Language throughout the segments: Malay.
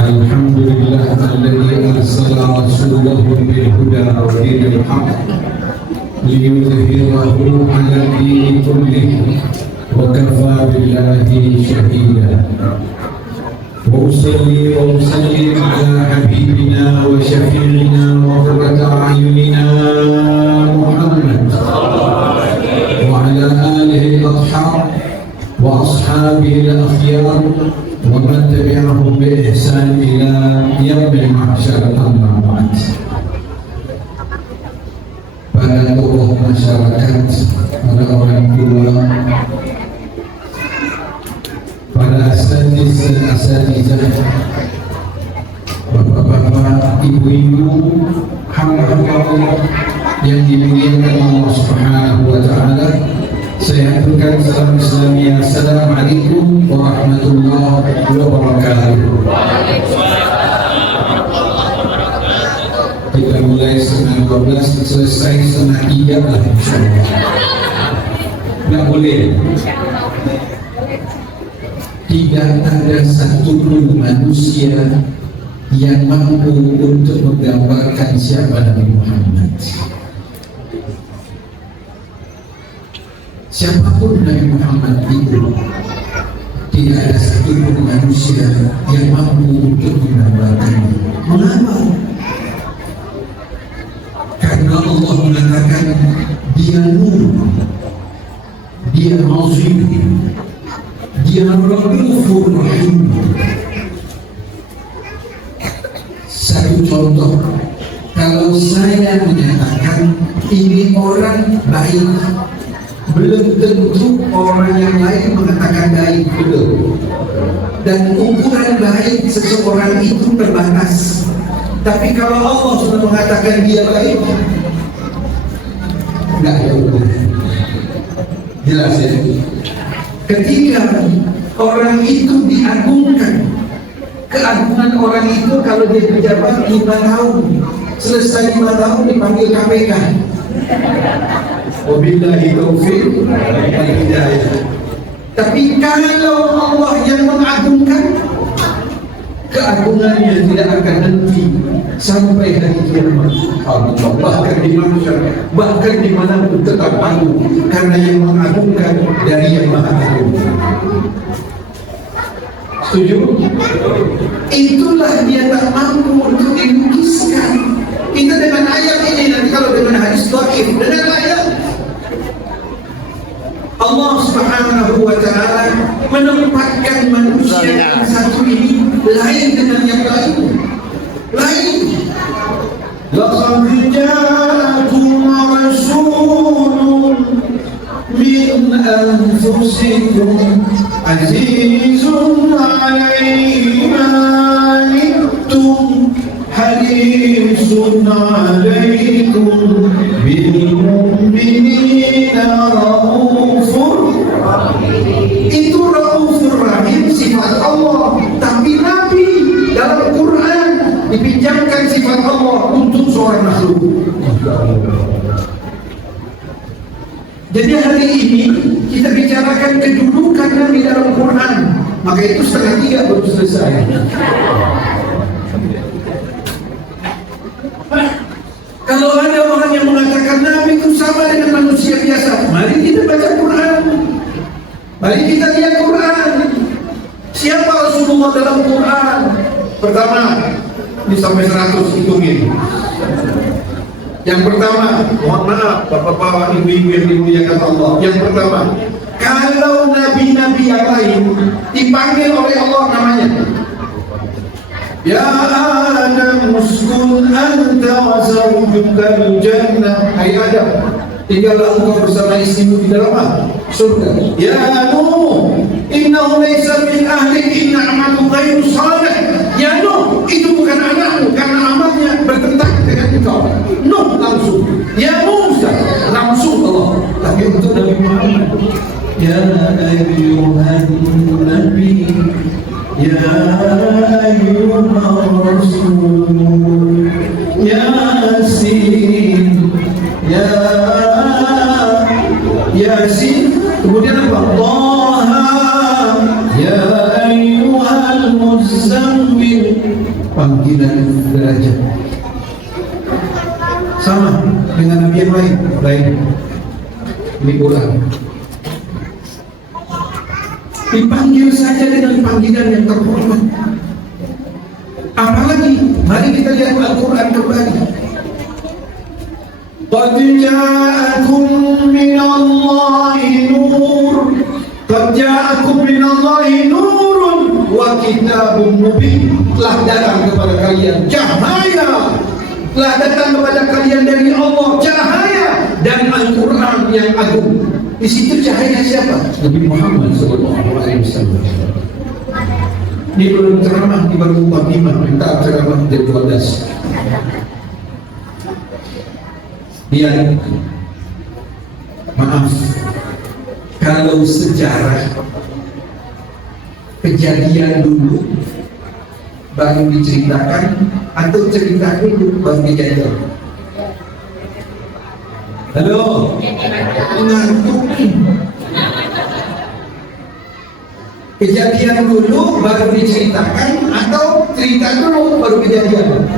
Alhamdulillah alladzi arsala rasulahu bil huda wa dinil haqq liyudhhirahu 'ala dini kullihi wa kafaa billahi shahida. Wa usalli wa usallim 'ala habibina wa syafi'ina wa qurrati a'yunina Muhammad wa 'ala alihi al-athhar wa ashabihi al-akhyar wa man tabi'ahum bi ihsan ila yaumil mahsyar, amma ba'd. Para tokoh masyarakat, para orang tua, para asatizah, bapak-bapak, ibu-ibu, hamba-hamba Allah yang dimuliakan Allah Subhanahu wa taala, saya aturkan salam Islamiyah. Assalamualaikum warahmatullahi wabarakatuh. Kita mulai setengah 12, selesai setengah 3 lah, insyaallah. Nggak boleh. Tidak ada satupun manusia yang mampu untuk menggambarkan siapa Nabi Muhammad. Siapapun Nabi Muhammad itu, tidak ada satupun manusia yang mampu untuk menggambarkannya. Mengapa? Karena Allah mengatakan dia nur, dia azim, dia Raufur Rahim. Satu contoh, kalau saya menyatakan ini orang baik, belum tentu orang yang lain mengatakan baik, belum. Dan ukuran baik seseorang itu terbatas. Tapi kalau Allah sudah mengatakan dia baik, enggak ada ukuran. Jelas ya? Ketika orang itu diagungkan, keagungan orang itu kalau dia berjabat 5 tahun, selesai 5 tahun dipanggil KPK. Wabillahi taufiq wal hidayah. Tapi kalau Allah yang mengagungkan, keagungannya tidak akan henti sampai hari kiamat. Allah, bahkan di mahsyar, bahkan di mana pun tetap agung, karena yang mengagungkan dari yang maha agung. Setuju? Itulah dia tak mampu untuk dilukiskan. Kita dengan ayat ini, nanti kalau dengan hadis dhaif, dengan ayat Allah Subhanahu wa ta'ala menempatkan manusia yang satu ini lain dengan yang lain. Laqad ja'akum rasulun min anfusikum azizun 'alaihi ma 'anittum harisun 'alaikum bil mu'minina raufur rahim. Itu Raufur Rahim sifat Allah, tapi Nabi dalam Quran dipinjamkan sifat Allah untuk seorang makhluk. Jadi hari ini kita bicarakan kedudukan Nabi dalam Quran, maka itu setengah 3 baru selesai. Kalau ada orang yang mengatakan Nabi itu sama dengan manusia biasa, mari kita baca Quran, mari kita lihat Quran. Siapa Rasulullah dalam Quran? Pertama, ini sampai 100 hitungin. Yang pertama, mohon maaf bapak-bapak, ibu-ibu yang dimuliakan Allah. Yang pertama, kalau nabi-nabi yang lain dipanggil oleh Allah namanya, ya Adam uskun anta wa zawjukal jannah. Hai Adam, tinggallah engkau bersama istrimu di dalam surga. Ya Nuh, innahu laysa min ahlik, inna amalu ghairu salih. Ya Nuh, itu bukan anakmu karena amalnya bertentangan dengan engkau. Nuh langsung. Ya Musa langsung Allah. Tapi untuk Nabi Muhammad, ya ayyuhan nabi, ya ayyuhan rasul, Yasin, Yasin. Kemudian apa? Taha, ya ayyuhan panggilan derajat. Sama dengan nabi yang lain. Ini kurang. Dipanggil saja dengan panggilan yang terhormat. Apalagi, mari kita lihat Al-Quran kembali. Qad ja'akum minallahi nur, qad ja'akum minallahi nurun wa kitabun mubin. Telah datang kepada kalian cahaya, telah datang kepada kalian dari Allah cahaya dan Al-Quran yang agung. Di situ cahaya siapa? Nabi Muhammad SAW. Ini belum ceramah, di baru 45, minta ceramah jam 12. Lihat, maaf, kalau sejarah kejadian dulu baru diceritakan atau cerita dulu baru kejadian. Halo, ngantukin. Kejadian dulu baru diceritakan atau cerita dulu baru kejadian?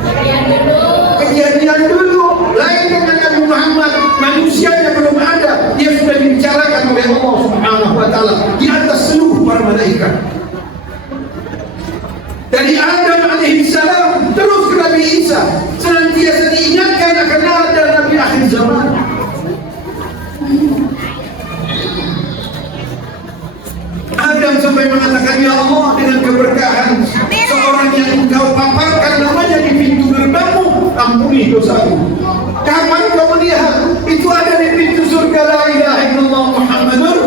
Kejadian dulu. Lain dengan Nabi Muhammad, manusianya belum ada, dia sudah dibicarakan oleh Allah Subhanahu wa Ta'ala di atas seluruh para malaikat. Dari Adam alaihissalam terus ke Nabi Isa, senantiasa diingatkan akan ada Nabi akhir zaman. Adam sampai mengatakan, ya Allah, dengan keberkahan seorang yang engkau paparkan namanya di pintu gerbangmu, ampuni dosaku. Kapan kau melihat itu ada di pintu surga, la ilaha illallah Muhammadur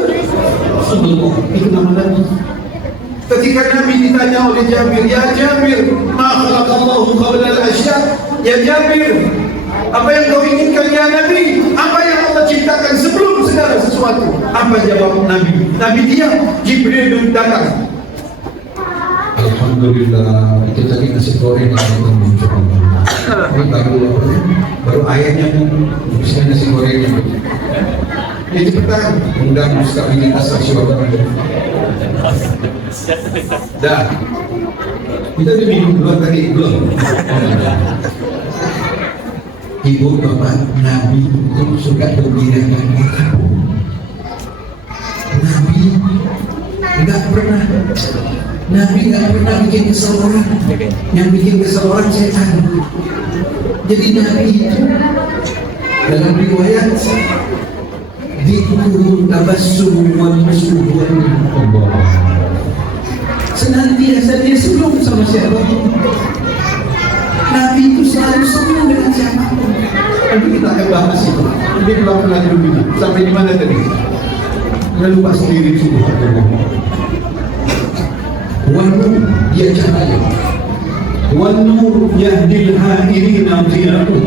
Rasulullah. Itu nama Nabi. Ketika Nabi ditanya oleh Jabir, ya Jabir, ma khalaqallahu qabla al-asya', ya Jabir, apa yang kau inginkan ya Nabi? Apa yang Allah ciptakan sebelum segala sesuatu? Apa jawab Nabi? Nabi diam, Jibril datang. Alhamdulillah, itu tadi nasi goreng yang muncul. Baru ayatnya pun bisa nasi gorengnya. Ini cepetan, undang stabilitas nasional. Dah, kita udah minum duluan tadi belum? Ibu bapak Nabi itu suka gembirakan kita. Nabi nggak pernah bikin kesel orang. Yang bikin kesel orang setan. Jadi Nabi itu dalam riwayat dikurun tabassum wal masruh Allah. Senantiasa dia senyum sama siapa. Nabi itu selalu senang dengan siapapun. Nanti kita akan bahas itu. Ini pelan-pelan dulu. Sampai di mana tadi? Nggak lupa sendiri subhanallah. Wanu dia cahaya. Wanu yahdil hadirina dhiya'un.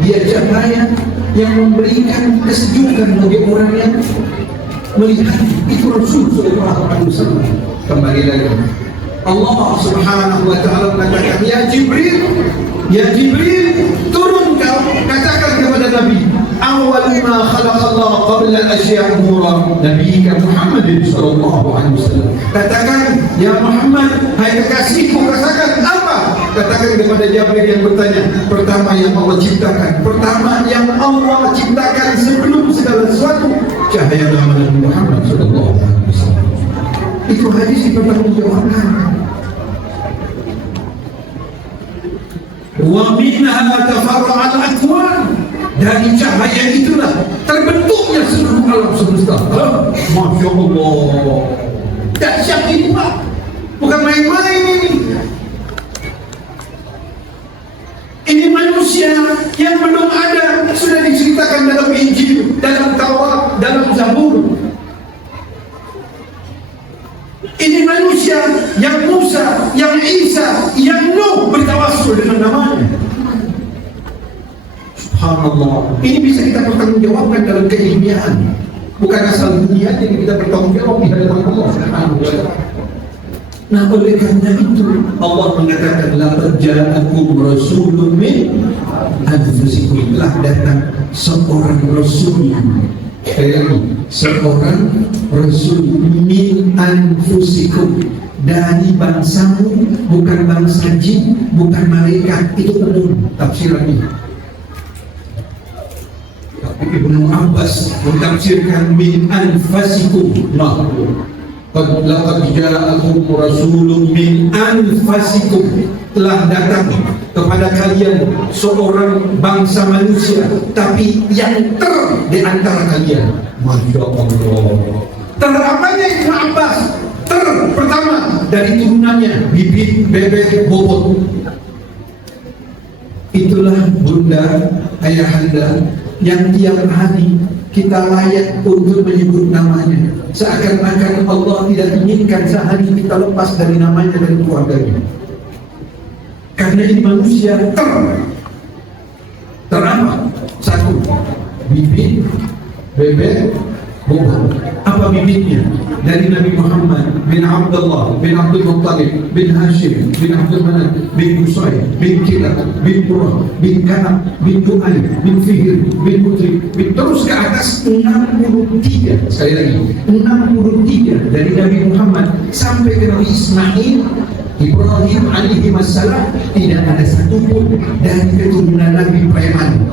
Dia cahaya yang memberikan kesejukan bagi orang yang melihat. Itu Rasul sallallahu alaihi wasallam. Kembali lagi, Allah Subhanahu wa Ta'ala mengatakan, ya Jibril, turun kau, katakan kepada Nabi, awal ma khalaqallahu qabla al-asya' umura nabiyika Muhammad sallallahu alaihi wasallam. Katakan, ya Muhammad, hai kekasihku, katakan apa? Katakan kepada Jabir yang bertanya, pertama yang Allah ciptakan sebelum segala sesuatu, cahaya nama Nabi Muhammad sallallahu alaihi wasallam. Itu hadis dipertanggungjawabkan. Wa minha tafarra'at al-akwan. Dari cahaya itulah terbentuknya seluruh alam semesta. Masya Allah. Dahsyat ini Pak, bukan main-main ini. Ini manusia yang belum ada, sudah diceritakan dalam Injil, dalam Taurat, dalam Zabur. Ini manusia yang Musa, yang Isa, yang Nuh bertawassul dengan namanya. Subhanallah. Ini bisa kita pertanggungjawabkan dalam keilmian. Bukan asal dunia yang kita bertanggungjawab di hadapan Allah Subhanahu wa Ta'ala. Nah, oleh karena itu Allah mengatakan, laqad ja'akum rasulun min anfusikum. Telah datang seorang rasul seorang rasul min anfusikum, dari bangsamu, bukan bangsa jin, bukan malaikat. Itu umum tafsirannya. Tapi Ibnu Abbas mentafsirkan min anfasikum. Nah, laqad ja'akum rasulun min anfasikum, telah datang kepada kalian seorang bangsa manusia, tapi yang di antara kalian. Masya Allah. Terapanya Ibnu Abbas? Pertama dari turunannya bibit, bebek, bobot. Itulah bunda, ayahanda yang tiap hari kita layak untuk menyebut namanya, seakan-akan Allah tidak inginkan sehari kita lepas dari namanya dan keluarganya. Karena ini manusia teramat. Satu, bibit, bebek, bobot. Apa bibitnya? Dari Nabi Muhammad bin Abdullah bin Abdul Muttalib bin Hashim bin Abdul Manaf bin Qusay bin Kilab bin Murrah bin Kanab bin Du'ay bin Fihr bin Mudrik bin, terus ke atas 63. Sekali lagi 63 dari Nabi Muhammad sampai ke Nabi Ismail Ibrahim alaihi wassalam. Tidak ada satupun dari keturunan Nabi preman.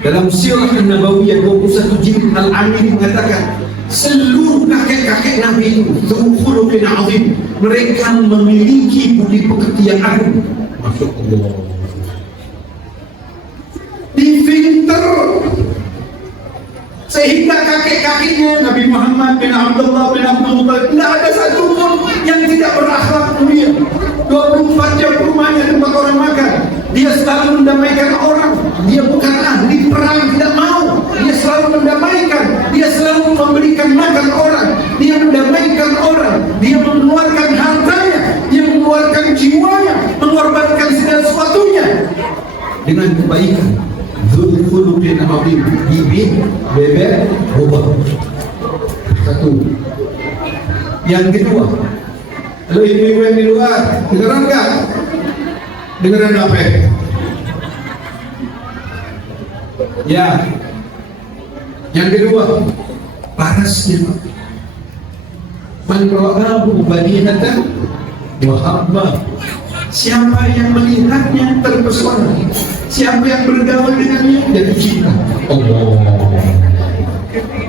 Dalam Sirah An-Nabawiyah 21 jilid Al-Amiri mengatakan seluruh kakek-kakek Nabi itu khuluqin azim, mereka memiliki budi pekerti yang agung. Masya Allah. Difilter sehingga kakek-kakeknya Nabi Muhammad bin Abdullah bin Abdul Muttalib tidak ada satu pun yang tidak berakhlak mulia. 24 jam rumahnya tempat orang makan. Dia selalu mendamaikan orang. Dia bukan ahli perang, tidak mau. Dia selalu mendamaikan. Dia selalu memberikan makan orang. Dia mendamaikan orang. Dia mengeluarkan hartanya. Dia mengeluarkan jiwanya, mengorbankan segala sesuatunya dengan kebaikan. Dzul khuluqin azim, bibit, bebek, bobot. Satu. Yang kedua, halo ibu-ibu yang di luar, dengeran nggak? Dengeran apa? Ya. Yang kedua, parasnya. Man ra'ahu badihatan wa habba. Siapa yang melihatnya terpesona, siapa yang bergaul dengannya jatuh cinta. Allah.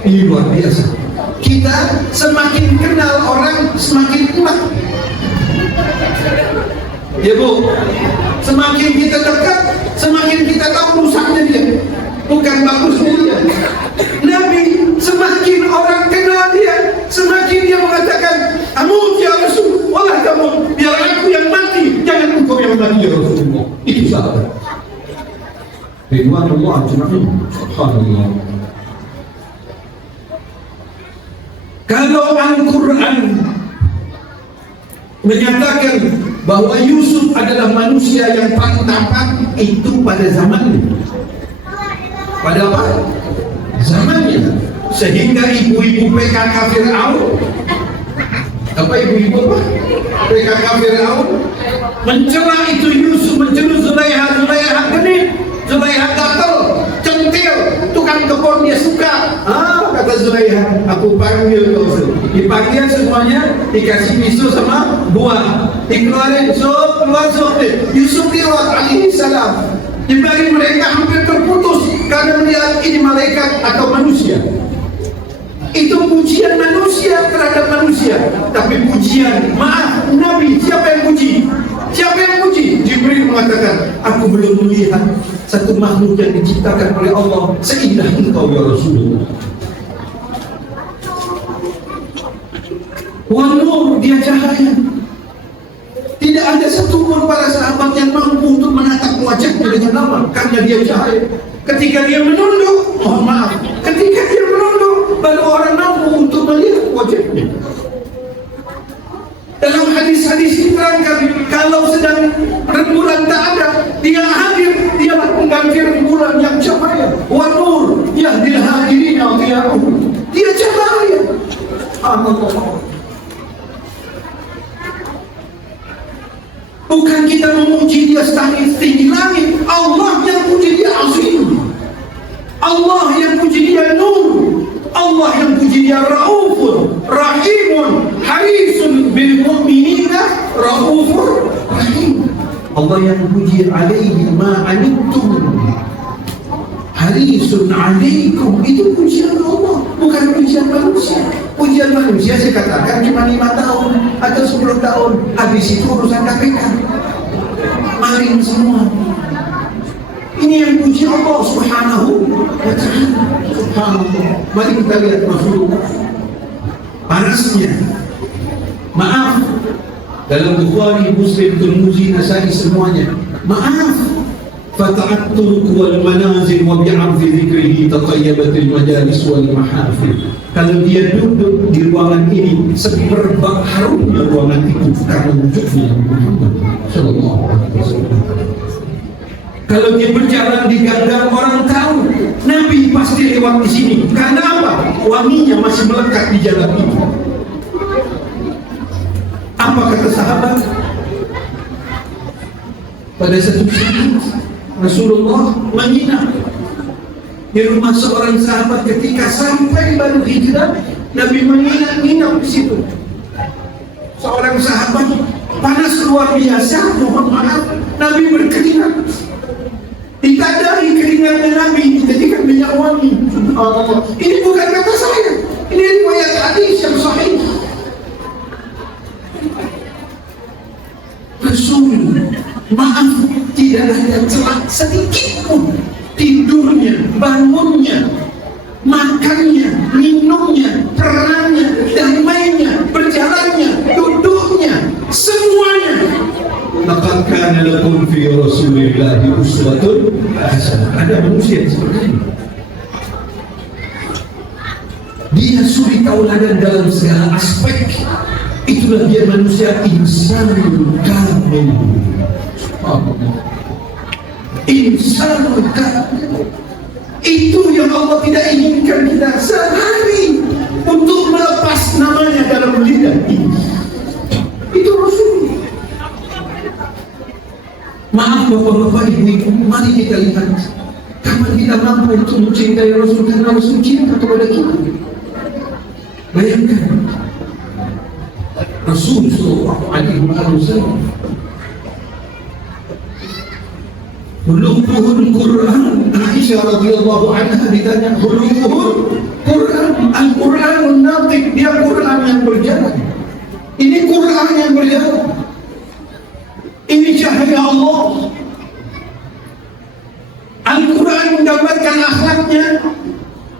Ini luar biasa. Kita semakin kenal orang semakin kuat. Ya Bu, semakin kita dekat, semakin kita tahu rusaknya dia, bukan bagusnya dia. Nabi semakin orang kenal dia, semakin dia mengatakan, "Amut ya Rasul, wallah kamu, biar aku yang mati, jangan engkau yang mati ya Rasulullah." Itu sahabat. Ridwanullah ajma'in. Subhanallah. Kalau Al-Quran menyatakan bahwa Yusuf adalah manusia yang paling tampan, itu pada zamannya. Pada apa? Zamannya. Sehingga ibu-ibu PKK Fir'aun, apa ibu-ibu apa? PKK Fir'aun mencela itu Yusuf, mencela Zulaiha genit, Zulaiha gatal, centil, tukang kebun dia suka. Kata Zulaiha, aku panggil kau. Dipanggil semuanya, dikasih pisau sama buah, dikeluarin, keluar Yusuf lewat alaihi salam. Diberi mereka hampir terputus karena melihat ini malaikat atau manusia. Itu pujian manusia terhadap manusia. Tapi pujian, maaf, Nabi, siapa yang puji? Siapa yang puji? Jibril mengatakan, aku belum melihat satu makhluk yang diciptakan oleh Allah seindah engkau ya Rasulullah. Nur, dia cahaya. Tidak ada satupun para sahabat yang mampu untuk menatap wajahnya dengan lama karena dia cahaya. Ketika dia menunduk, mohon maaf, ketika dia menunduk, baru orang mampu untuk melihat wajahnya. Dalam hadis-hadis diterangkan, kalau sedang rembulan tak ada, dia hadir, dialah pengganti rembulan yang cahaya. Wa nur yahdil hadirina ghiya'uhu. Dia cahaya. Allah. Bukan kita memuji dia setinggi langit. Allah yang puji dia azim. Allah yang puji dia nur. Allah yang puji dia Raufur Rahimun, harisun bil mu'minina Raufur Rahim. Allah yang puji alaihi ma anittum harisun alaikum. Itu pujian Allah, bukan pujian manusia. Pujian manusia saya katakan cuma 5 tahun atau 10 tahun, habis itu urusan KPK, maling semua. Ini yang puji Allah subhanahu wa ta'ala. Subhanallah. Mari kita lihat Rasulullah panasnya. Maaf, dalam Bukhari, Muslim, Tirmidzi, Nasa'i semuanya. Maaf, fata'at turuq wal manazil wa bi'arfi dzikrihi tatayyabatil majalis wal mahafil. Kalau dia duduk di ruangan ini, semerbak harumnya ruangan itu karena wujudnya Muhammad sallallahu alaihi wasallam. Kalau dia berjalan di gang-gang, orang tahu Nabi pasti lewat di sini. Karena apa? Wanginya masih melekat di jalan ini. Apa kata sahabat? Pada satu saat Rasulullah menginap di rumah seorang sahabat. Ketika sampai baru hijrah, Nabi menginap di situ. Seorang sahabat panas luar biasa, mohon maaf, Nabi berkeringat. Ditandai keringatnya Nabi dijadikan minyak wangi. Ini bukan kata saya, ini riwayat hadis yang sahih. Rasul, maaf, tidak ada celah sedikit pun. Tidurnya, bangunnya, makannya, minumnya, perannya, damainya, berjalannya, duduknya, semuanya. Laqad kana lakum fi Rasulillahi uswatun hasanah. Ada manusia seperti ini. Dia suri tauladan dalam segala aspek. Itulah dia manusia insanul kamil. Insanul kamil. Itu yang Allah tidak inginkan kita sehari untuk melepas namanya dalam lidah ini. Itu Rasul. Maaf bapak-bapak, ibu-ibu, mari kita lihat kapan kita mampu untuk mencintai Rasul karena Rasul cinta kepada kita. Bayangkan Rasul sallallahu alaihi wasallam Huluhul Quran. Aisyah radhiyallahu anha ditanya, Huluhul Quran, Al-Quranun Natiq, dia Quran yang berjalan. Ini Quran yang berjalan. Ini cahaya Allah. Al-Quran menggambarkan akhlaknya.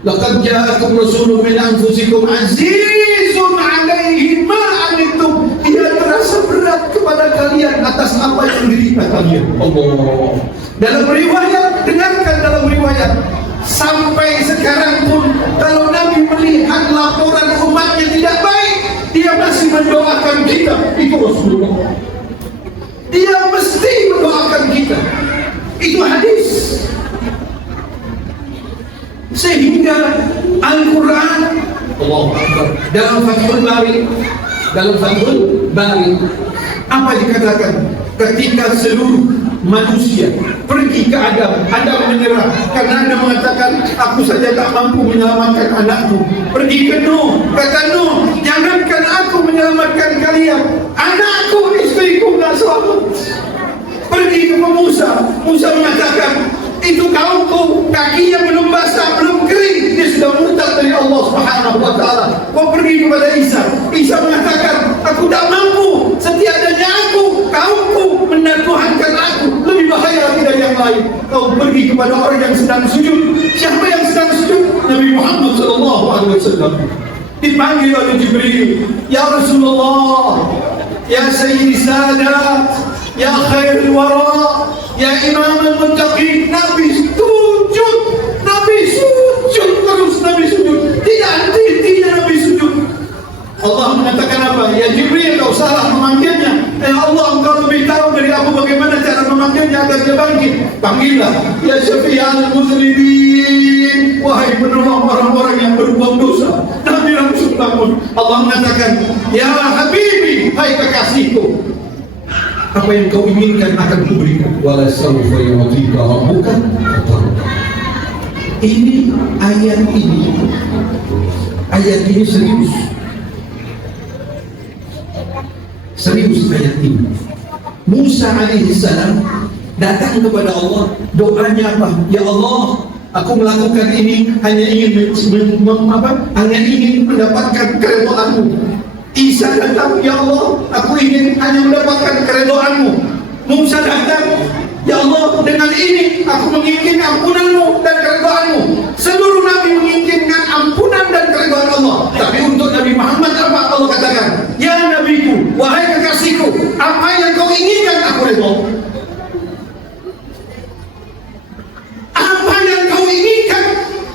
Laqad ja'akum rasulun min anfusikum azizun 'alaihi ma 'anittum. Dia terasa berat kepada kalian atas apa yang menderita kalian. Allah. Dalam riwayat, dengarkan dalam riwayat, sampai sekarang pun kalau Nabi melihat laporan umatnya tidak baik, dia masih mendoakan kita. Itu Rasulullah. Dia mesti mendoakan kita. Itu hadis. Sehingga Al-Quran, Allahu Akbar, dalam Fathul Bari, apa dikatakan? Ketika seluruh manusia pergi ke Adam menyerah karena Adam mengatakan, aku saja tak mampu menyelamatkan anakku. Pergi ke Nuh, kata Nuh, jangankan aku menyelamatkan kalian, anakku, istriku tak selamat. Pergi ke Musa mengatakan, itu kaumku kakinya belum basah, belum kering, dia sudah murtad dari Allah Subhanahu wa ta'ala. Kau pergi kepada Isa mengatakan, aku tak mampu, setiadanya aku, kaumku menuhankan aku, lebih bahaya tidak yang lain. Kau pergi kepada orang yang sedang sujud. Siapa yang sedang sujud? Nabi Muhammad sallallahu alaihi wasallam. Dipanggil oleh Jibril, ya Rasulullah, ya Sayyidi Sadat, ya Khairul Wara, ya Imam al-Muttaqin. Nabi sujud terus, Nabi sujud, tidak henti-hentinya Nabi sujud. Allah mengatakan apa? Ya Jibril, kau salah memanggilnya. Ya Allah, engkau lebih tahu dari aku bagaimana cara memanggilnya agar dia bangkit. Panggillah, ya Syafi'al Muslimin, wahai penolong orang-orang yang berbuat dosa. Nabi langsung bangun. Allah mengatakan, ya Habibi, hai kekasihku, apa yang kau inginkan akan kuberikan. Wala sawfa yu'tika rabbuka fatarda. Ini ayat ini serius. Serius ayat ini. Musa alaihissalam datang kepada Allah, doanya apa? Ya Allah, aku melakukan ini hanya ingin mendapatkan keridhaan-Mu. Isa datang, ya Allah, aku ingin hanya mendapatkan keridhaan-Mu. Musa datang, ya Allah, dengan ini aku menginginkan ampunan-Mu dan keridhaan-Mu. Seluruh nabi menginginkan ampunan dan keridhaan Allah. Tapi untuk Nabi Muhammad apa Allah katakan? Ya nabiku, wahai kekasihku, apa yang kau inginkan aku ridho. Apa yang kau inginkan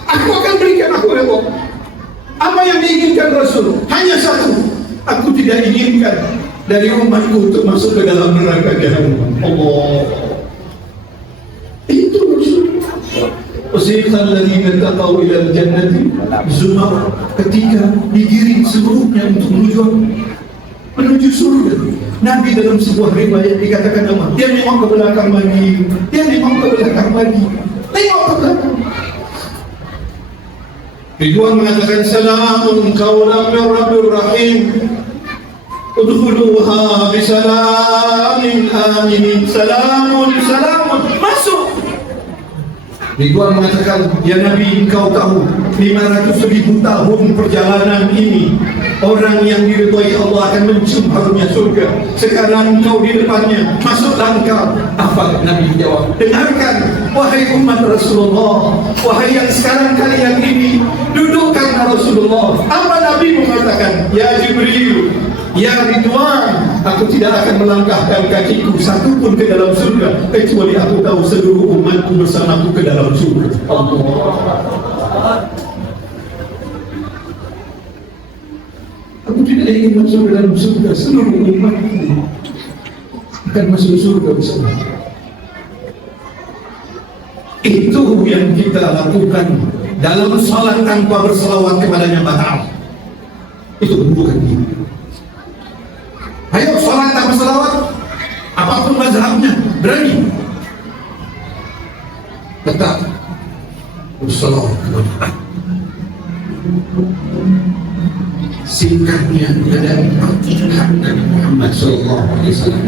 aku akan berikan, aku ridho. Apa yang diinginkan Rasul? Hanya satu, aku tidak inginkan dari umatku untuk masuk ke dalam neraka jahanam. Allah. Itu Rasul. Wasiqal ladzina taqaw ila al-jannati zumar, ketika digiring seluruhnya untuk menuju surga. Nabi dalam sebuah riwayat dikatakan nama, dia memang ke belakang lagi, tengok ke belakang. Ridwan mengatakan salamun qaulan min rabbir rahim. Udkhuluha bisalamin aminin. Salamun, masuk. Ridwan mengatakan, ya Nabi, engkau tahu 500.000 tahun perjalanan ini orang yang diridhai Allah akan mencium harumnya surga. Sekarang engkau di depannya, masuklah engkau. Apa Nabi jawab? Dengarkan, wahai umat Rasulullah, wahai yang sekarang kalian ini dudukkan Rasulullah. Apa Nabi mengatakan? Ya Jibril, ya Ridwan, aku tidak akan melangkahkan kakiku satu pun ke dalam surga kecuali aku tahu seluruh umatku bersamaku ke dalam surga. Allah. Aku tidak ingin masuk ke dalam surga, seluruh umatku akan masuk surga bersama. Itu yang kita lakukan dalam salat tanpa berselawat kepadanya batal. Itu bukan ini. Ayo salat tanpa selawat, apapun mazhabnya, berani tetap berselawat kepada Allah. Singkatnya dari Nabi Muhammad sallallahu alaihi wasallam.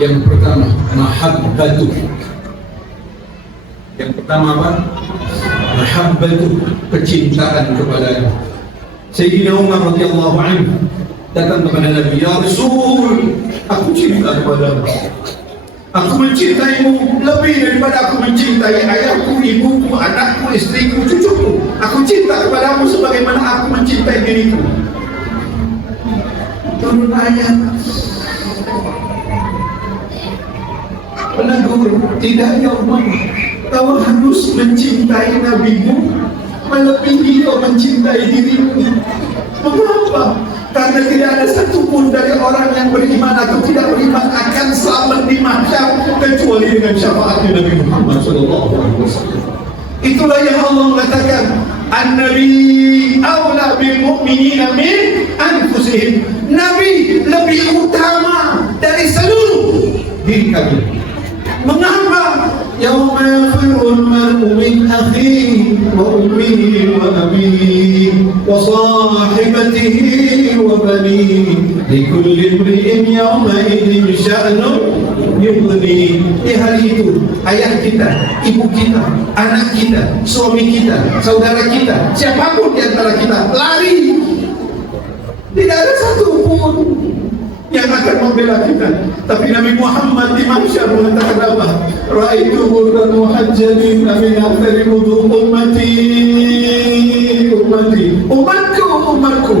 Yang pertama, mahabbatu. Yang pertama apa? Mahabbatu, kecintaan kepadanya. Sayyidina Umar radhiyallahu anhu datang kepada Nabi, ya Rasul, aku cinta kepadamu. Aku mencintaimu lebih daripada aku mencintai ayahku, ibuku, anakku, istriku, cucuku. Aku cinta kepadamu sebagaimana aku mencintai diriku. Turun ayat menegur, tidak ya Umar, kau harus mencintai nabimu melebihi kau mencintai dirimu. Mengapa? Karena tidak ada satupun dari orang yang beriman atau tidak beriman akan selamat di mahsyar kecuali dengan syafaatnya Nabi Muhammad SAW. Itulah yang Allah mengatakan, An-Nabi awla bil mu'minina min anfusihim. Nabi lebih utama dari seluruh diri kami. Mengapa? Yauma yafirul mar'u min akhihi wa ummihi wa abihi wa sahibatihi wa banihi likulli imri'in yawma idzin sya'nun yughni. Di hari itu ayah kita, ibu kita, anak kita, suami kita, saudara kita, siapapun di antara kita lari. Tidak ada satu pun yang akan membela kita. Tapi Nabi Muhammad di mahsyar mengatakan apa? Ra'aitu ghurran muhajjalin min athari wudu umatku.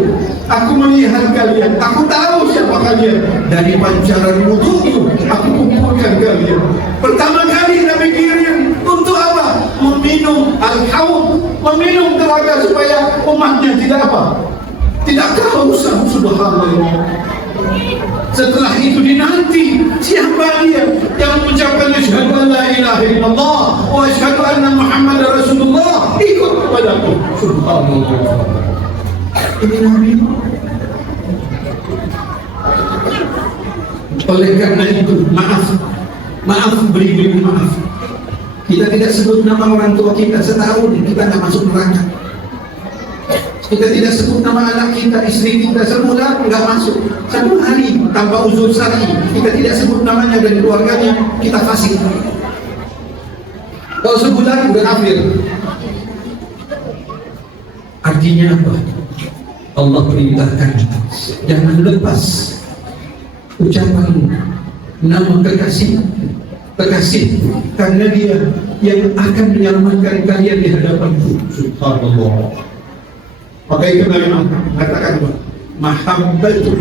Aku melihat kalian, aku tahu siapa kalian. Dari pancaran wudu'ku aku kumpulkan kalian. Pertama kali Nabi kirim untuk apa? Meminum al-haud, meminum telaga supaya umatnya tidak apa? Tidak kehausan. Subhanallah. Setelah itu dinanti siapa dia yang mengucapkan asyhadu an la ilaha illallah wa asyhadu anna Muhammadar Rasulullah, ikut kepadaku. Subhanallah. Ini Nabi. Oleh karena itu, maaf, beri maaf. Kita tidak sebut nama orang tua kita setahun, kita nggak masuk neraka. Kita tidak sebut nama anak kita, istri kita, sebulan nggak masuk. Satu hari tanpa uzur syar'i, kita tidak sebut namanya dan keluarganya, kita fasik. Kalau sebulan udah kafir. Artinya apa? Allah perintahkan jangan lepas ucapan nama kekasih, karena dia yang akan menyelamatkan kalian di hadapanku. Subhanallah. Maka itu Nabi mengatakan mahabbatu,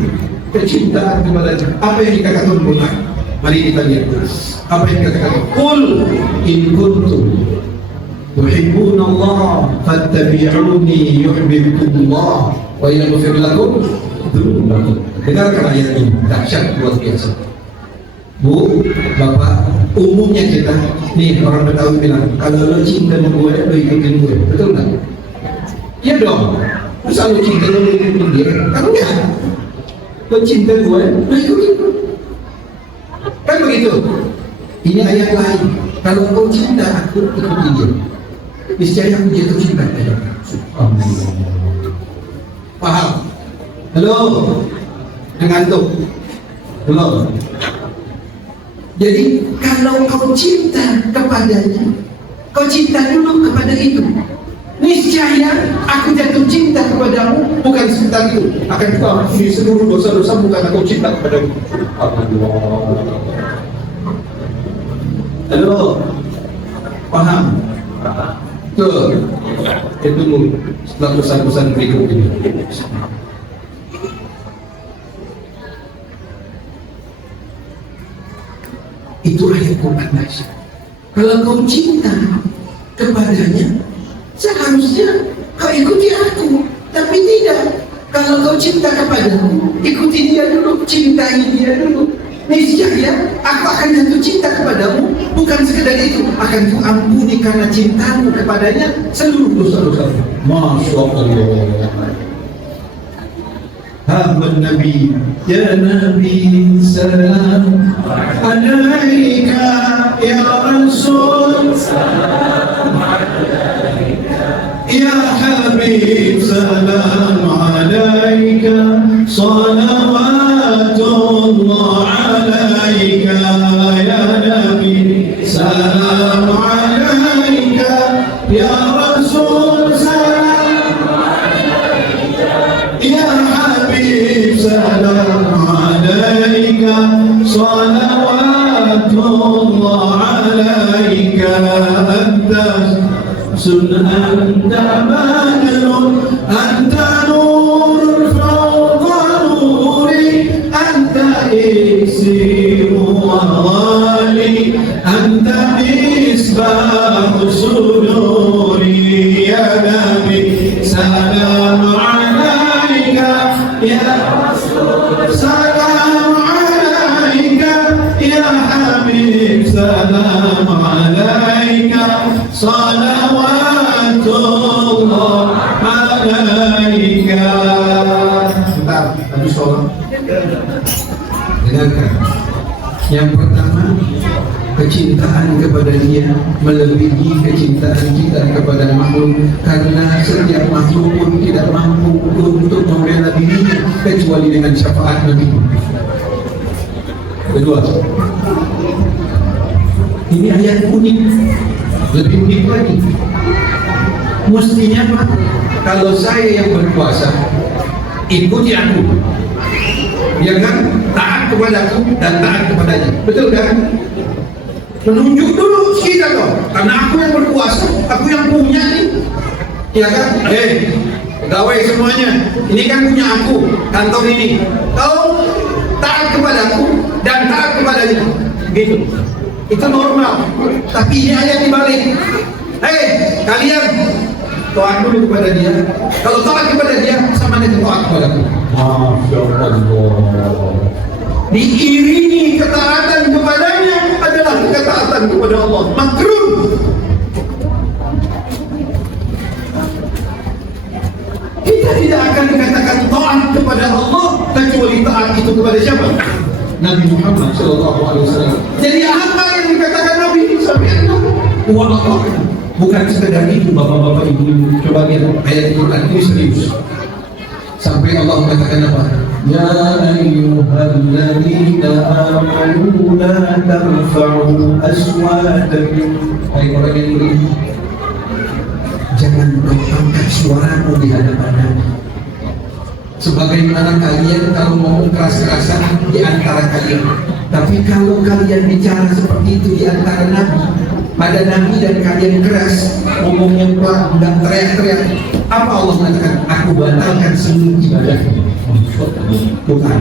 kecintaan kepada apa yang dikatakan Quran. Mari kita lihat apa yang dikatakan. Qul in kuntum tuhibbuna Allah fattabi'uni yuhibbukumullah wa yaghfir lakum dzunubakum. Dengarkan ayat ini, dahsyat luar biasa. Bu, Bapak, umumnya kita nih orang Betawi bilang kalau lo cinta sama gue, lo ikutin gue, betul nggak? Iya dong. Masa lo cinta lo ikutin dia? Kan enggak. Lo cinta gue, lo ikutin gue. Kan begitu. Ini ayat lain. Kalau kau cinta aku, ikuti dia. Niscaya aku jatuh cinta. Paham? Halo? Ngantuk? Belum? Jadi kalau kau cinta kepadanya, kau cinta dulu kepada itu, niscaya aku jatuh cinta kepadamu. Bukan sekitar itu, akan kau ampuni seluruh dosa-dosa, bukan aku cinta kepadamu. Halo, paham? Tuh, itu setelah pesan-pesan berikut ini. Itu ayat Quran. Kalau kau cinta kepadanya, seharusnya kau ikuti aku. Tapi tidak. Kalau kau cinta kepadamu, ikuti dia dulu, cintai dia dulu. Niscaya aku akan jatuh cinta kepadamu. Bukan sekedar itu, akan ku ampuni karena cintamu kepadanya seluruh dosa-dosa. Masya Allah. Ahmad Nabi, ya Nabi salam alaika, ya Rasul salam alaika, ya Habib salam alaika, salawatullah alaika, ya Nabi salam alaika, ya Rasul salam alaika, ya salam alaika, salawatullah alaika, anta anta badrun, anta nurun fawqa nuri, anta iksiru wali, anta misbahu suduri, ya Nabi salam alaika, ya salam alaika, ya Habib salam alaika, salawatullah alaika. Bentar, habis sholat. Dengarkan. Yang pertama, kecintaan kepada dia melebihi kecintaan kita kepada makhluk, karena setiap makhluk pun tidak mampu untuk membela dirinya kecuali dengan syafaat Nabi. Kedua, ini ayat unik, lebih unik lagi. Mestinya Pak, kalau saya yang berkuasa, ikuti aku, ya kan? Taat kepadaku dan taat kepadanya, betul kan? Menunjuk dulu kita loh, karena aku yang berkuasa, aku yang punya nih, ya kan? Pegawai semuanya, ini kan punya aku, kantor ini. Kau taat kepadaku dan taat kepadanya, gitu. Itu normal. Tapi ini ayat dibalik. Kalian taat dulu kepada dia. Kalau taat kepada dia, sama dengan taat kepadaku. Masya Allah. Diiringi ketaatan kepadanya adalah ketaatan kepada Allah. Makruh. Kita tidak akan dikatakan taat kepada Allah kecuali taat itu kepada siapa? Nabi Muhammad SAW. Jadi apa yang dikatakan Nabi sampai Allah, bukan sekedar itu bapak-bapak ibu. Coba lihat ayat Quran ini serius. Sampai Allah mengatakan apa? Ya ayyuhalladzina amanu la tarfa'u aswatakum. Hai orang yang beriman, jangan mengangkat suaramu di hadapan Nabi. Sebagaimana kalian kalau ngomong keras-kerasan di antara kalian, tapi kalau kalian bicara seperti itu di antara Nabi, pada Nabi dan kalian keras, ngomongnya pelan dan teriak-teriak, apa Allah mengatakan? Aku batalkan seluruh ibadah. Bukan.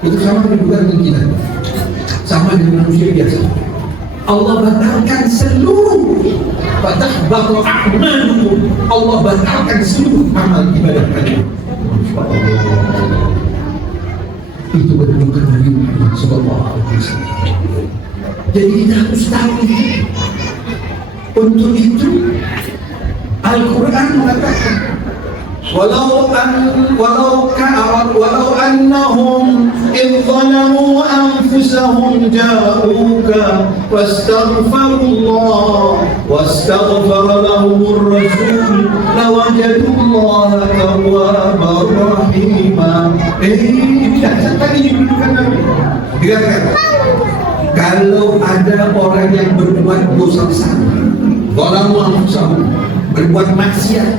Itu sama dengan kita, sama dengan manusia biasa. Allah batalkan seluruh fatahbatu a'malukum. Allah batalkan seluruh amal ibadah kalian. Itu benar-benar Nabi Muhammad SAW. Jadi kita harus tahu itu. Untuk itu Al-Quran mengatakan walau annahum idh zalamu anfusahum ja'uka wastaghfirullah wastaghfara lahumur rasul lawajadullaha tawwabar rahima. Ini tadi dibutuhkan Nabi. Dikatakan kalau ada orang yang berbuat dosa besar, zalamu anfusahum, berbuat maksiat,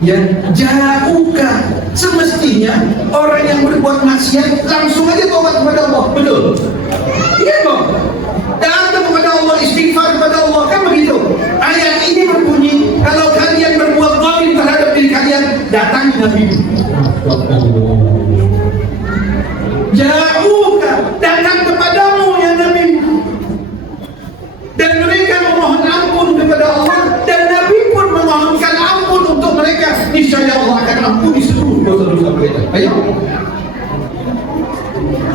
ya jauhka, semestinya orang yang berbuat maksiat langsung aja tobat kepada Allah, betul? Iya dong, datang kepada Allah, istighfar kepada Allah, kan begitu. Ayat ini berbunyi, kalau kalian berbuat zalim terhadap diri kalian, datang Nabi. Jauhka, datang kepadamu ya Nabi, dan mereka memohon ampun kepada Allah, dan Nabi pun memohonkan ampun untuk mereka. Niscaya Allah akan ampuni seluruh dosa-dosa mereka. Ayo,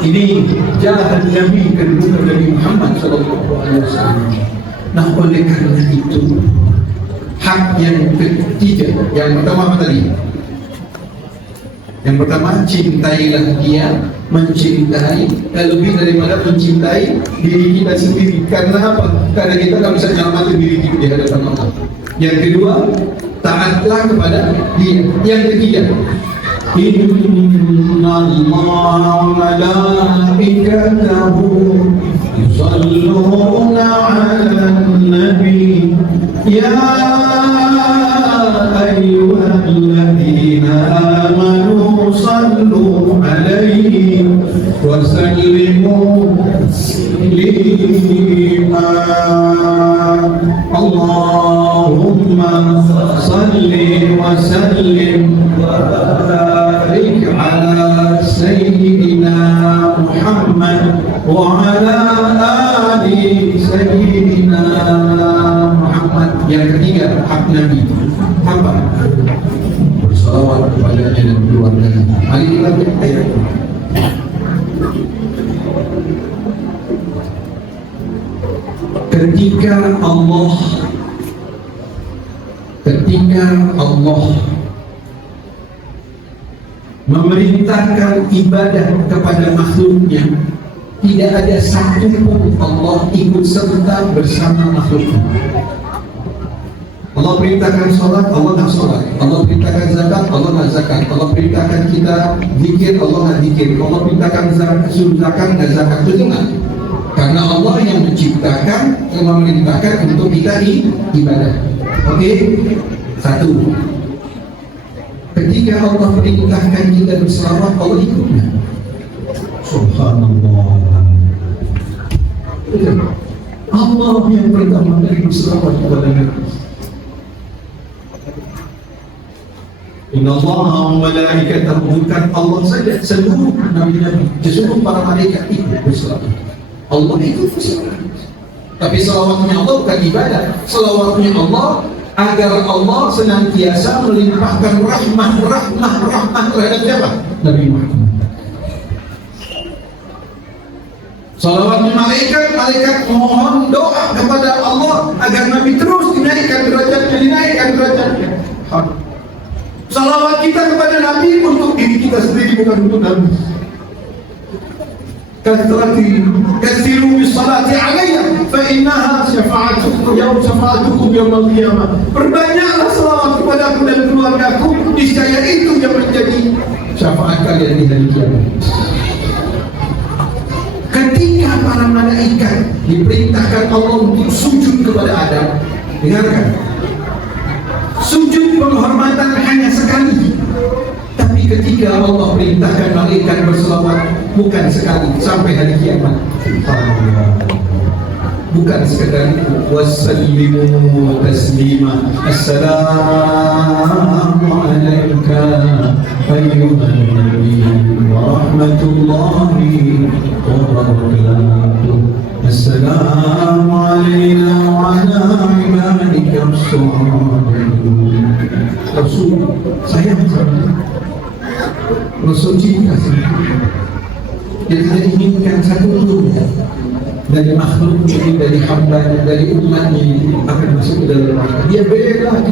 ini jalan Nabi kedua Nabi Muhammad SAW. Nah, oleh karena itu hak yang ketiga, yang pertama apa tadi? Yang pertama, cintailah dia, mencintai, dan lebih daripada mencintai diri kita sendiri. Karena apa? Karena kita tak bisa nyelamatin diri kita di hadapan Allah. Yang kedua, taatlah kepada dia. Yang ketiga, inna Allah malaikatahu yusalluna ala nabi ya ayyuhalladzina amanu sallu alaihi wa sallimu taslima. Allahumma salli wa sallim wa barik ala sayyidina Muhammad wa ala ali sayyidina Muhammad. Yang ketiga, hak Nabi apa? Bersalawat kepadanya dan keluarganya. Mari kita lihat ayat. Ketika Allah memerintahkan ibadah kepada makhluknya, tidak ada satu pun Allah ikut serta bersama makhluknya. Allah perintahkan sholat, Allah nak sholat. Allah perintahkan zakat, Allah nak zakat. Allah perintahkan kita zikir, Allah nak zikir. Allah perintahkan zakat, nak zakat. Betul tak? Karena Allah yang menciptakan, yang memerintahkan untuk kita ibadah. Oke? Satu. Ketika Allah perintahkan kita berselawat, Allah ikutnya. Subhanallah. Allah yang pertama kali berselawat kepada Nabi. Inna Allah wa malaikatahu, bukan Allah saja, seluruh nabi-nabi, seluruh para malaikat ikut berselawat. Allah ikut berselawat. Tapi selawatnya Allah bukan ibadah. Selawatnya Allah agar Allah senantiasa melimpahkan rahmah terhadap siapa? Nabi Muhammad. Salawatnya malaikat mohon doa kepada Allah agar Nabi terus dinaikkan derajatnya. Salawat kita kepada Nabi untuk diri kita sendiri, bukan untuk Nabi. كثروا بالصلاة علي فإنها شفاعتكم يوم القيامة. Perbanyaklah selawat kepada aku dan keluarga aku, niscaya itu yang menjadi syafaat kalian di hari kiamat. Ketika para malaikat diperintahkan Allah untuk sujud kepada Adam, dengarkan, sujud penghormatan hanya sekali. Tapi ketika Allah perintahkan malaikat berselawat, bukan sekali, sampai hari kiamat. Bukan sekadar itu. Wassallimu taslima. Assalamu alaika ayyuhan nabi wa rahmatullahi wa barakatuh. Assalamu alayna wa ala ibadika as-salihin. Rasul sayang sama Rasul cinta sama. Dia tidak inginkan satu pun dari makhluk ini, dari hamba, dari umat ini akan masuk ke dalam neraka. Dia bela,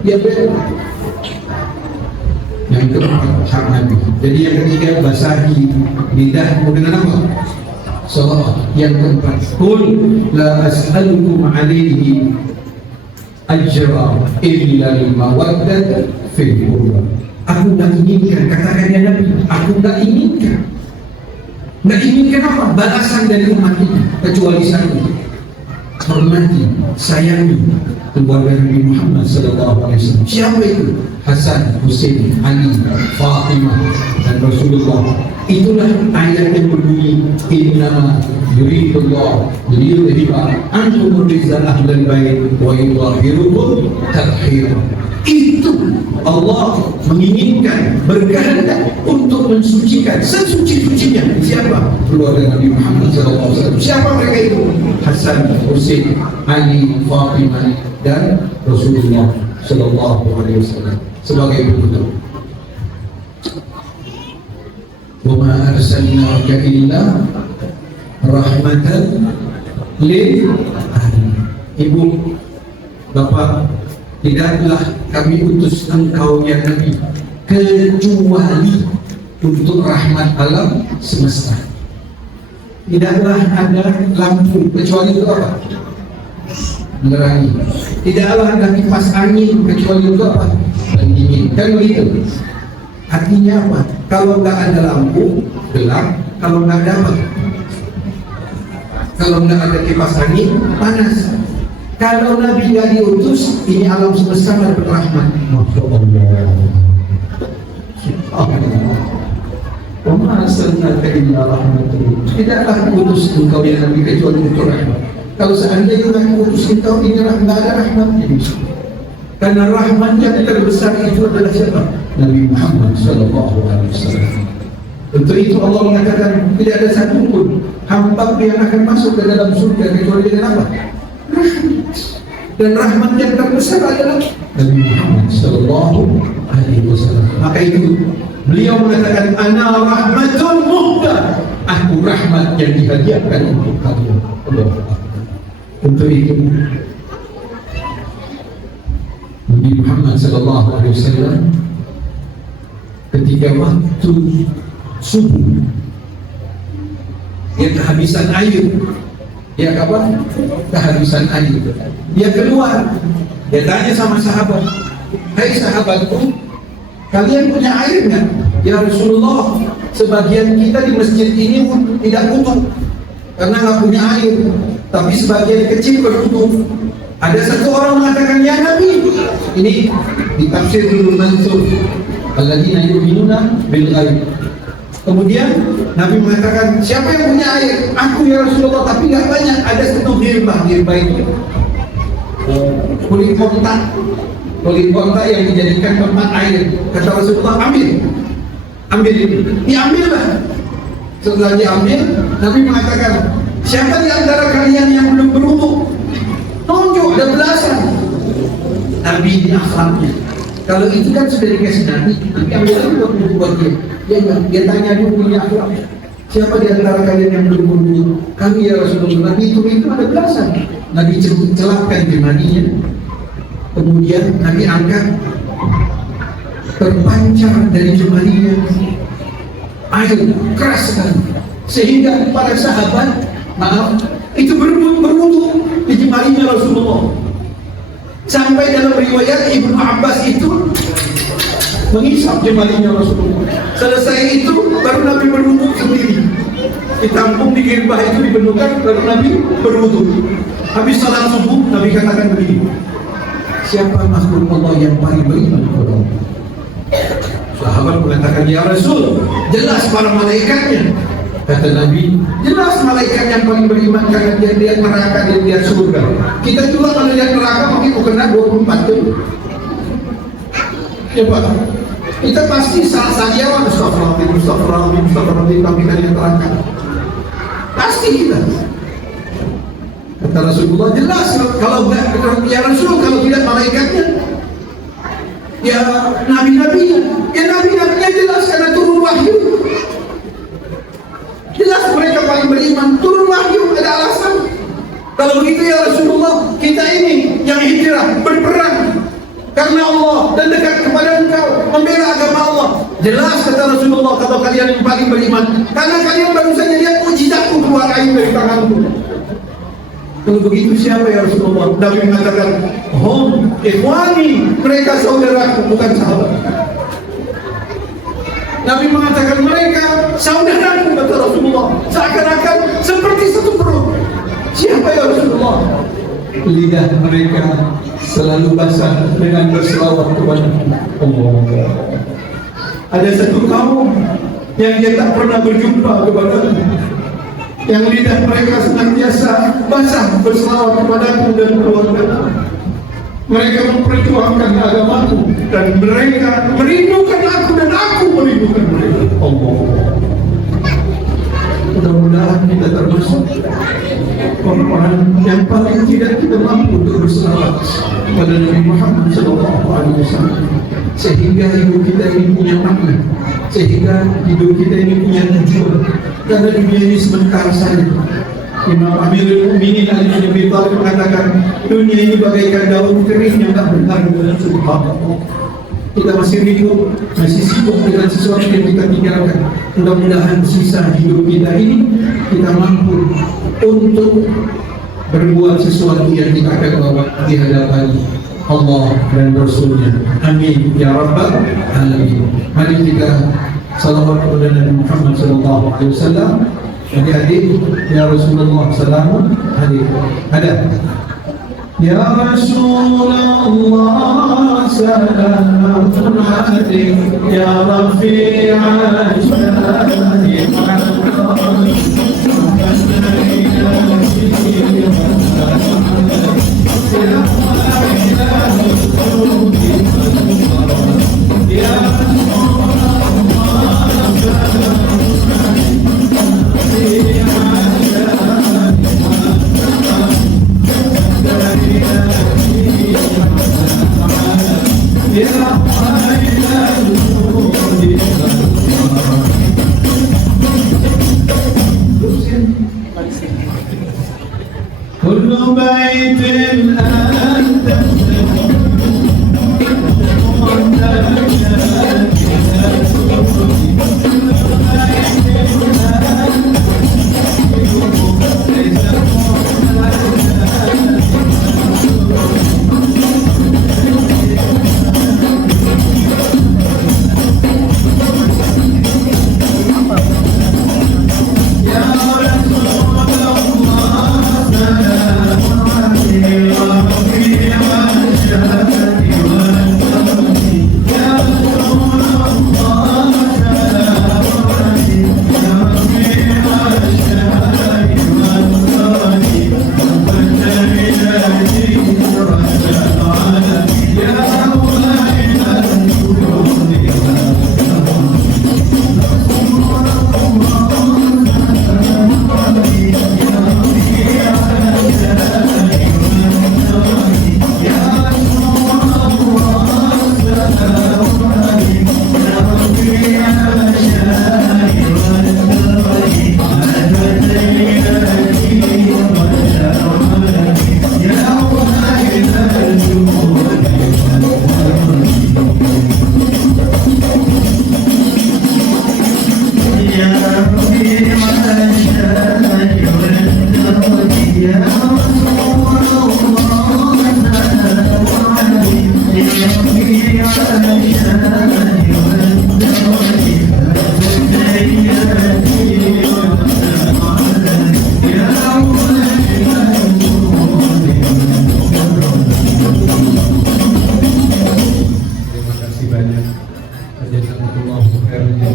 dia bela. Yang keempat, hak Nabi. Jadi yang ketiga, basahi lidah dengan apa? Salawat. Yang keempat, qul la as'alukum alaihi ajra illa al-mawaddah fil qurba. Aku tak inginkan, katakan ya Nabi, aku tak inginkan. Tak inginkan apa? Balasan dari umat ini, kecuali satu: hormati, sayangi keluarga Nabi Muhammad SAW. Siapa itu? Hasan, Husain, Ali, Fatimah dan Rasulullah. Itulah ayat yang berbunyi, innama yuridullah liyudhiba ankum rijzal ahlal bait wa yutahhirukum tathhira. Itu Allah menginginkan, berkehendak untuk mensucikan sesuci-sucinya siapa? Keluarga Nabi Muhammad SAW. Siapa mereka itu? Hasan, Husain, Ali, Fatimah dan Rasulullah SAW sebagai penutup. Wa ma arsalnaka illa rahmatan lil alamin. Ibu, bapak, tidaklah kami utus engkau ya Nabi kecuali untuk rahmat alam semesta. Tidaklah ada lampu kecuali untuk apa? Menerangi. Tidaklah ada kipas angin kecuali untuk apa? Pendingin. Kan begitu. Artinya apa? Kalau nggak ada lampu gelap, kalau nggak ada apa? Kalau nggak ada kipas angin panas. Kalau Nabi nggak diutus, ini alam semesta nggak berrahmat. Masya Allah. Tidaklah diutus engkau ya Nabi kecuali untuk rahmat. Kalau seandainya nggak diutus engkau, ini nggak ada rahmat. Karena rahmat yang terbesar itu adalah siapa? Nabi Muhammad SAW. Untuk itu Allah mengatakan tidak ada satu pun hamba yang akan masuk ke dalam surga kecuali dengan apa? Dan rahmat yang terbesar adalah Nabi Muhammad SAW. Maka itu beliau mengatakan, ana rahmatun muhdah, aku rahmat yang dihadiahkan untuk kamu. Untuk itu Nabi Muhammad SAW ketika waktu subuh dia kehabisan air. Dia apa? Kehabisan air. Dia keluar. Dia tanya sama sahabat, hai sahabatku, kalian punya air nggak? Ya Rasulullah, sebagian kita di masjid ini tidak wudu karena nggak punya air, tapi sebagian kecil berwudu. Ada satu orang mengatakan, ya Nabi, ini ditafsir dulu Mansur, alladzina yu'minuna bil ghaib. Kemudian Nabi mengatakan, siapa yang punya air? Aku ya Rasulullah, tapi nggak banyak. Ada satu girbah itu kulit kontak yang dijadikan tempat air. Kata Rasulullah, ambil ini, diambillah. Setelah diambil, Nabi mengatakan, siapa di antara kalian yang belum berwudu? Tunjuk, ada belasan. Nabi di akhlaknya. Kalau itu kan sudah dikasih Nabi, nanti ambil lagi buat dia. Dia tanya dulu punya akhlak. Siapa di antara kalian yang belum berwudu? Kami ya Rasulullah. Nabi itu ada belasan. Nabi celapkan jemarinya. Kemudian Nabi angkat, terpancar dari jemarinya air keras sekali. sehingga para sahabat, maaf, itu berwudu di jemarinya Rasulullah. Sampai dalam riwayat Ibnu Abbas itu mengisap jemarinya Rasulullah. Selesai itu baru Nabi berwudu sendiri. Ditampung di girbah itu, dibendukan, baru Nabi berwudu. Habis salat subuh, Nabi katakan begini, siapa makhluk Allah yang paling beriman kepada Allah? Sahabat mengatakan, ya Rasul, jelas para malaikatnya. Kata Nabi, jelas malaikat yang paling beriman karena dia lihat neraka, dia lihat surga. Kita juga kalau lihat neraka mungkin kena 24 jam. Ya Pak, kita pasti salah jawab, astagfirullahaladzim, tapi kan yang neraka. Pasti kita. Kata Rasulullah, jelas kalau ya Rasul, kalau tidak malaikatnya, ya nabi-nabinya, jelas karena turun wahyu. Jelas mereka paling beriman, turun wahyu, ada alasan. Kalau begitu ya Rasulullah, kita ini yang hijrah, berperang karena Allah dan dekat kepada Engkau, membela agama Allah. Jelas kata Rasulullah, kalau kalian yang paling beriman, karena kalian baru saja lihat mujizatku keluar air dari tanganku. Kalau begitu siapa ya Rasulullah? Nabi mengatakan, hum ikhwani, mereka saudaraku, bukan sahabat. Nabi mengatakan mereka saudaraku, kata Rasulullah, seakan-akan seperti satu perut. Siapa ya Rasulullah? Lidah mereka selalu basah dengan berselawat kepada Allah. Ada satu kaum yang dia tak pernah berjumpa kepada Allah, yang lidah mereka senantiasa basah berselawat kepadaku dan keluarga. Mereka memperjuangkan agamaku dan mereka merindukan aku dan aku merindukan mereka. Allah. Mudah-mudahan kita termasuk orang-orang yang paling tidak kita mampu untuk berselawat kepada Nabi Muhammad SAW, sehingga hidup kita ini punya makna, sehingga hidup kita ini punya tujuan. Karena dunia ini sementara saja. Imam Amirul Mukminin Ali bin Abi Thalib mengatakan, dunia ini bagaikan daun kering yang tak berharga. Subhanallah. Kita masih hidup, masih sibuk dengan sesuatu yang kita tinggalkan. Mudah-mudahan sisa hidup kita ini kita mampu untuk berbuat sesuatu yang kita akan bawa di hadapan Allah dan Rasulnya. Amin ya Rabbal Alamin. Mari kita salawat kepada Nabi Muhammad SAW. Adik-adik, ya Rasulullah salamun alaikum. Ada. Ya Rasulullah salamun alaikum, ya Rafi'al syari'ah. كل بيت أنت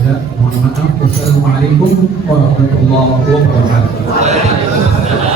ada. Mohon maaf. Wassalamualaikum warahmatullahi wabarakatuh.